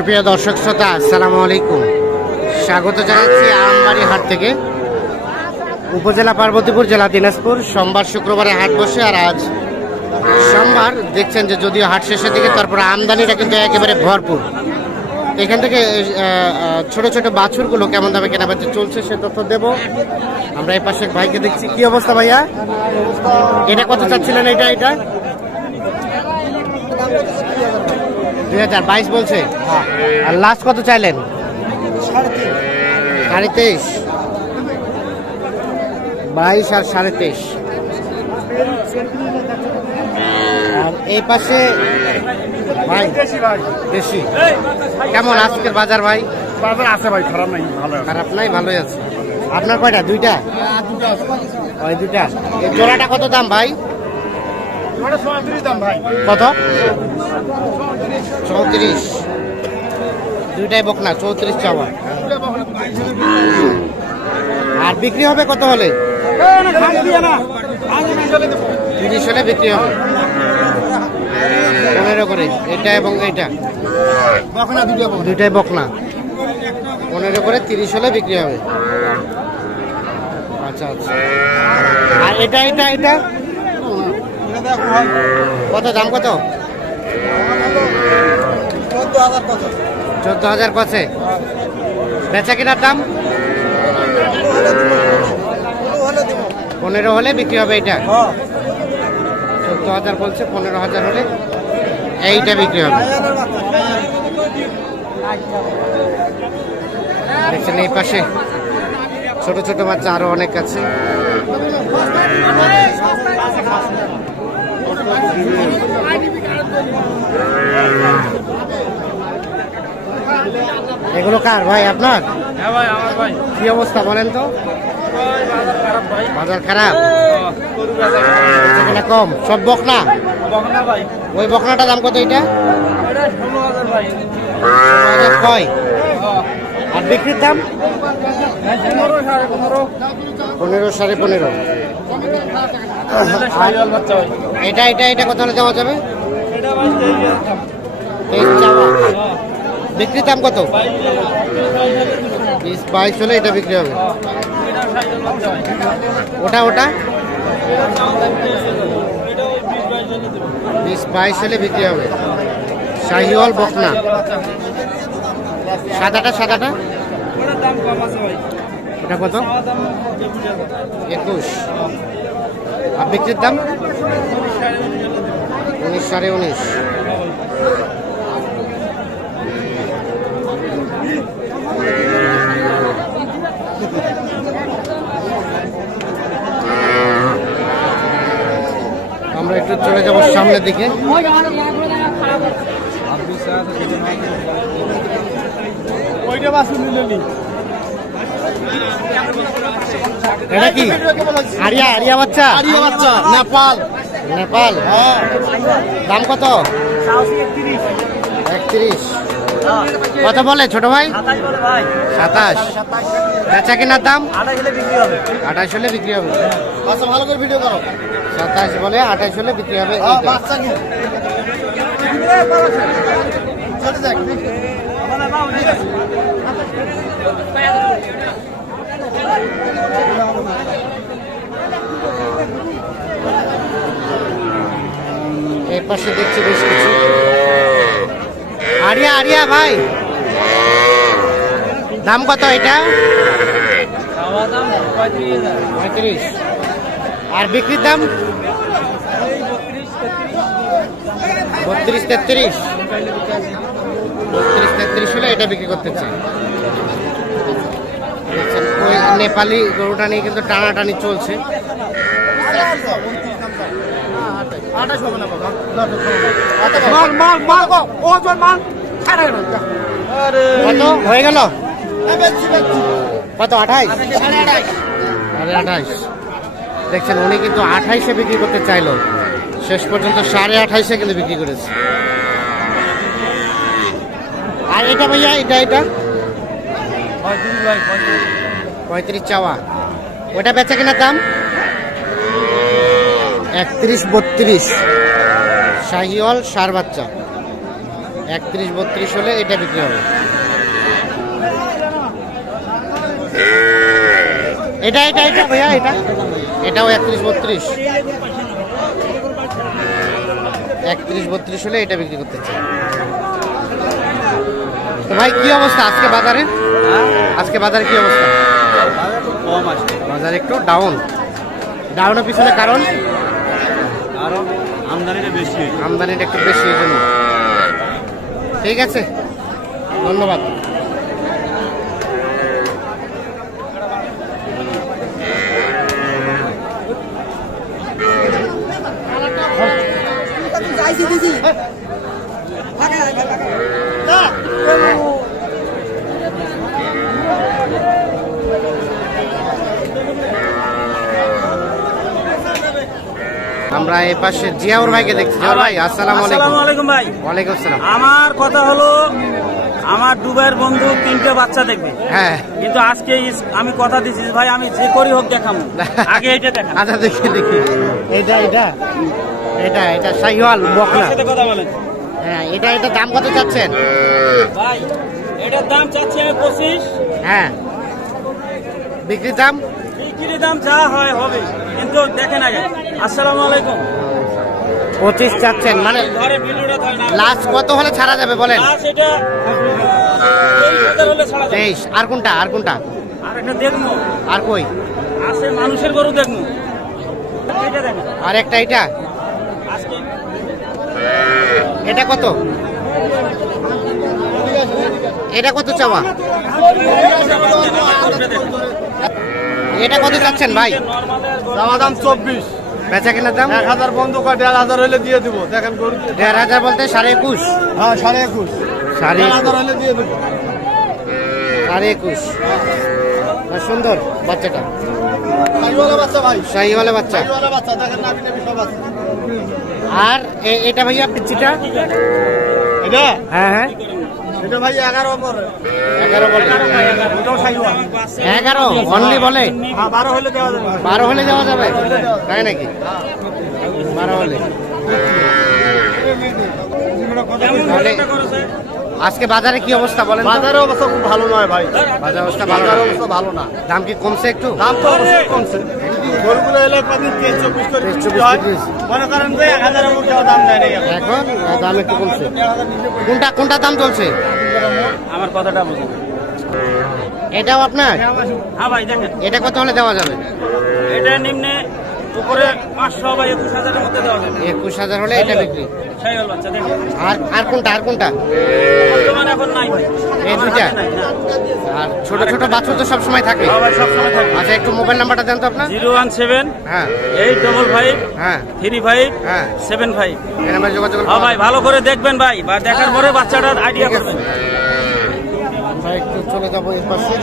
সুপ্রিয় দর্শক শ্রোতা, আসসালামু আলাইকুম। স্বাগত জানাচ্ছি আমবাড়ি হাট থেকে। উপজেলা পার্বতীপুর, জেলা দিনাজপুর। সোমবার শুক্রবারে হাট বসে, আর আজ সোমবার। দেখছেন যে যদিও হাট শেষের দিকে, তারপরে আমদানিটা কিন্তু একেবারে ভরপুর। এখান থেকে ছোট ছোট বাছুরগুলো কেমন দামে কেনাবেচা চলছে সে তথ্য দেব। আমরা এই পাশে ভাইকে দেখছি। কি অবস্থা ভাইয়া? এটা কত চাচ্ছিলেন? এটা 2022 বলছে। আর লাস্ট কত চাইলেন? 23.5। 22 আর 23.5। আর এই পাশে ভাই দেশি। কেমন আজকের বাজার ভাই? বাজার আছে ভাই, খারাপ নাই, ভালো। খারাপ নাই, ভালোই আছে। আপনার কয়টা? দুইটা? ওই দুইটা। এই জোড়াটা কত দাম ভাই? দাম ভাই কত? 34। দুইটাই বকনা, 34 চাওয়া। আর বিক্রি হবে কত হলে? 30 হলে বিক্রি হবে। 15 করে এটা এবং এইটা, দুইটাই বকনা। 15 করে 30 হলে বিক্রি হবে। আচ্ছা আচ্ছা। আর এটা কত দাম? কত? 14,000 কছে? বেচা কিনার দাম 15 হলে বিক্রি হবে। এটা 14,000 বলছে, 15,000 হলে এইটা বিক্রি হবে। দেখছেন এই পাশে ছোট ছোট বাচ্চা আরো অনেক আছে। এগুলো কার ভাই? আপনার? হ্যাঁ ভাই, আমার ভাই। কি অবস্থা বলেন তো? বাজার খারাপ, কম। সব বকনা? বকনা ভাই। ওই বকনাটা দাম কত? এটা 16,000 ভাই। 16,000 কয়? আর বিক্রির দাম 15, 15.5। বাচ্চা ভাই। এটা কত হলে দেওয়া যাবে? এটা ভাই 23 চাওয়া। বিক্রির দাম কত? 20-22 হলে এটা বিক্রি হবে। ওটা 20-22 হলে বিক্রি হবে। শাহিওয়াল বকনা। সাদাটা ওটা কত? 21। আর বিক্রির দাম 19, 19.5। আমরা একটু চলে যাবো সামনের দিকে। এটা কি? আরিয়া বাচ্চা? নেপাল। দাম কত? 31। কত বলে ছোট ভাই? 27। বেচা কেনার দাম 28 হলে বিক্রি হবে। ভালো করে ভিডিও করো। 27 বলে, 28 হলে বিক্রি হবে। এই পাশে দেখছি বেশ কিছু আরিয়া ভাই। দাম কত এটা? 35। আর বিক্রির দাম 32-33। 32-33 হলে এটা বিক্রি করতে চাই। ওই নেপালি গরুটা নিয়ে কিন্তু টানাটানি চলছে। কত হয়ে গেল? কত? 28। 28। দেখছেন উনি কিন্তু 28-এ বিক্রি করতে চাইলো, শেষ পর্যন্ত 28.5-এ কিন্তু বিক্রি করেছে। আর এটা ভাইয়া, এটা 35 চাওয়া। ওটা বেচা কেনার দাম 31-32। শাহিওয়াল সার বাচ্চা 31-32 হলে এটা বিক্রি হবে। এটা এটা এটা ভাইয়া এটা এটাও 31-32 হলে এটা বিক্রি করতে চাই। তো ভাই কি অবস্থা আজকে বাজারে? আজকে বাজারে কি অবস্থা? কম আছে, বাজার একটু ডাউনের পিছনে কারণ আমদানিটা বেশি, আমদানিটা একটু বেশি এই জন্য। ঠিক আছে, ধন্যবাদ। আমরা এই পাশে জিয়াউর ভাইকে দেখছি। জিয়াউর ভাই আসসালামু আলাইকুম। আসসালামু আলাইকুম ভাই। ওয়ালাইকুম আসসালাম। আমার কথা হলো, আমার দুবাইয়ের বন্ধু 3টে বাচ্চা দেখবে, হ্যাঁ কিন্তু আজকে আমি কথা দিচ্ছি ভাই, আমি যে করি হোক দেখাবো, আগে এটা দেখান। আচ্ছা দেখি এটা এটা এটা এটা শাহিওয়াল বকনা। সাথে কথা বলেন হ্যাঁ এটা দাম কত চাচ্ছেন ভাই? এটার দাম চাচ্ছি আমি 25। হ্যাঁ বিক্রির দাম বিক্রির দাম যা হয় হবে, কিন্তু দেখেন আগে। আসসালামু আলাইকুম। 25 চাচ্ছেন, মানে ঘরে ভিডিওটা ধরে না, লাস্ট কত হলে ছাড়া যাবে বলেন? লাস্ট এটা 23,000 হলে ছাড়া যাবে। 23। আর কোনটা আর একটা দেখবো, আর কই আছে মানুষের গরু দেখবো, এটা দেখেন। আর একটা এটা আজকে এটা কত? এটা কত চাওয়া? এটা কত চাচ্ছেন ভাই? দাম 24, বেচা কেনার দাম 1000 বন্ধ করে 1500 হলে দিয়ে দেবো। দেখেন গরু 1500 বলতে 21.5। হ্যাঁ 21.5, 1500 হলে দিয়ে দেবো। 21.5 সুন্দর বাচ্চাটা, শাহিওয়ালা বাচ্চা ভাই, শাহিওয়ালা বাচ্চা। শাহিওয়ালা বাচ্চা দেখেন, নাভি নাভি সব আছে। আর এটা ভাইয়া পিচ্চিটা? এটা হ্যাঁ এটা ভাই 11 পরে, 11 বলে। এটাও শাহিওয়াল। 11 অনলি বলে? হ্যাঁ 12 হলে দেওয়া যাবে। 12 হলে যাওয়া যাবে, তাই নাকি? 12 হলে। তাহলে আজকে বাজারে কি অবস্থা বলেন? বাজারের অবস্থা খুব ভালো নয় ভাই, বাজার অবস্থা ভালো বাজারের না। অবস্থা ভালো না। দাম কি কমছে একটু? দাম তো অবশ্যই কমছে, গরুগুলো এলে প্রতিদিন 23-24 করে 23-24 বিক্রি হয়। মনে করেন যে 1000 এর মধ্যে দাম দেয় নাই এখন। এখন দাম একটু কমছে। কোনটা দাম চলছে? আমার কথাটা বুঝুন। এটাও আপনার? হ্যাঁ ভাই দেখেন, এটা কত হলে দেওয়া যাবে? এটা নিম্নে উপরে 500 বা 21,000 এর মধ্যে দেওয়া যাবে। 21,000 হলে এটা বিক্রি। শাহিওয়াল বাচ্চা দেখেন। আর কোনটা? বর্তমান এখন নাই ভাই, এই আমার দুইটা? হাতে নাই, না। আর ছোট ছোট বাচ্চা তো সবসময় থাকে। হ্যাঁ ভাই, সবসময় থাকবে। আচ্ছা একটু মোবাইল নাম্বারটা দেন তো আপনার। 017 হ্যাঁ 855 হ্যাঁ 35 হ্যাঁ 75। এই নাম্বারে যোগাযোগ করুন। হ্যাঁ ভাই, ভালো করে দেখবেন ভাই, বা দেখার পরে বাচ্চাটার আইডিয়া করবেন। আমরা একটু চলে যাবো এর পাশে।